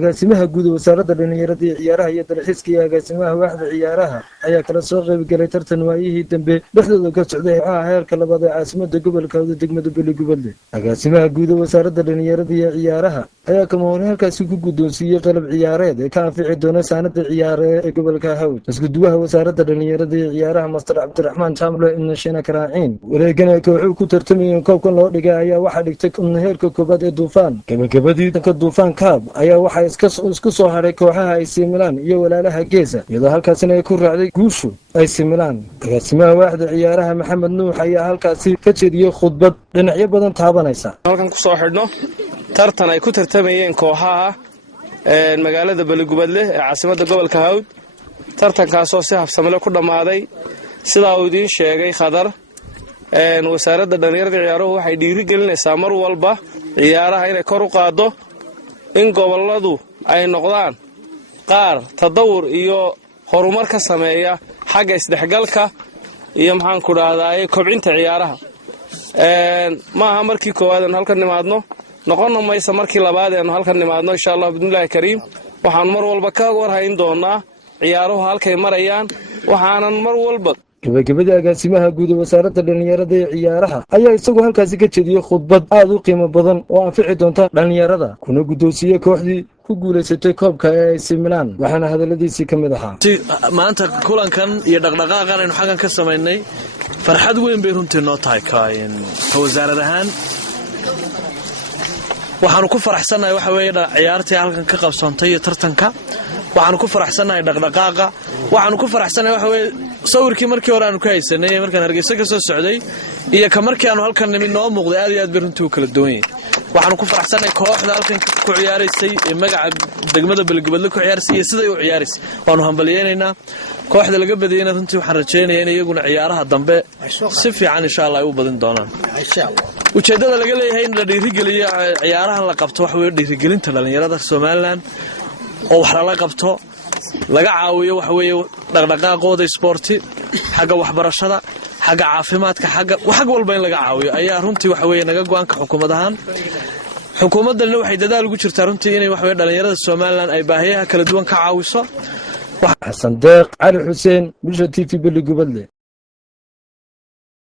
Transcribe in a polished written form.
agaasimaha guud ee wasaaradda dhalinyarada iyo ciyaaraha iyo dalxiiska iyo agaasimaha waaxda ciyaaraha ayaa kala soo qayb galay tartan waayihii dambe dhexdooda ka socday heerka labaad ee caasimadda gobolka Hawd degmada Beligubadle. Agaasimaha guud ee wasaaradda dhalinyarada iyo ciyaaraha ayaa kamahoon halkaasi ku guddoonsiiyay qalab ciyaareed ee ka anfici doona saanada ciyaareed ee gobolka Hawd. Iskuduwaha wasaaradda dhalinyarada iyo ciyaaraha Master Cabdiraxmaan Jaamle ibn Shina Karaaciin wareegana kooxu ku tartamayeen koobkan loo dhigay ayaa waxa dhigtay heerka koobaad ee Duufaan. Gabagabadii ka Duufaan Cup ayaa waxa isku soo haray kooxaha AC Milan iyo walaalaha Geesa iyadoo halkaasina ay ku raacday guushu AC Milan. Agaasimaha waaxda ciyaaraha Maxamed Nuux ayaa halkaasi ka jeediyay khudbad dhinacyo badan taabanaysa. Halkan ku soo xidhno tartan ay ku tartamayeen kooxaha magaalada Beligubadle ee caasimadda gobolka Hawd. tartankaas oo si habsami leh ku dhamaaday sida uu idin sheegay Khadar. wasaaradda dhalinyarada ciyaaruhu waxay dhiirigelinaysaa mar walba ciyaaraha inay kor u qaado in goboladu ay noqdaan qaar tadawur iyo horumar ka sameeya xagga isdhexgalka iyo maxaan ku raadayay kobcinta ciyaaraha. maaha markii koowaad aan halkan nimaadno noqon maysa markii labaad aan halkan nimaadno insha Allah bidnillaahi kariim. waxaan mar walba ka warhayn doonaa ciyaaruhu halkay marayaan waxaanan mar walba gabagabada agaasimaha guud ee wasaaradda dhalinyarada iyo ciyaaraha ayaa isagoo halkaasi ka jeediyay khudbad aad u qiimo badan oo anfici doonta dhalinyarada kuna guddoonsiiyay kooxdii ku guuleysatay koobka ee AC Milan waxaana hadaladiisii ka mid ahaa maanta kulankan iyo dhaqdhaqaaqan aynu xagan ka sameynay farxad weyn bay runtii noo tahay ka wasaarad ahaan waxaanu ku faraxsanahay waxa weeye ciyaartii halkan ka qabsantay iyo tartanka waxaanu ku faraxsanahay dhaqdhaqaaqa waxaanu ku faraxsanahay waxa weeye sawirkii markii hore aanu ka haysanay markaan Hargeysa ka soo socday iyo ka markii aanu halkan nimid noo muuqday aad iyo aad bay runtii u kala duwan yihiin. waxaanu ku faraxsanahay kooxda halkan ku ciyaaraysay ee magaca degmada Beligubadle ku ciyaaraysay siday u ciyaaraysay waanu hambalyeeynaa kooxda laga badiyayna runtii waxaan rajaynayaa in iyaguna ciyaaraha dambe si fiican insha Allah ay u badin doonaan insha Allah. ujeedada laga leeyahay in la dhiirigeliyo ciyaaraha la qabto waxa weeye dhiirigelinta dhalinyarada Soomaaliland oo wax la qabto laga caawiyo waxa weeye dhaqdhaqaaqooda isboorti xagga waxbarashada xagga caafimaadka xag walba in laga caawiyo ayaa runtii waxa weeye naga go'aanka xukuumadahan xukuumadana waxay dadaal ugu jirtaa runtii inay wax weeye dhalinyarada Soomaaliland ay baahiyaha kala duwan ka caawiso. Xasan Deeq Ali Xuseen Bulsho TV Beligubadle.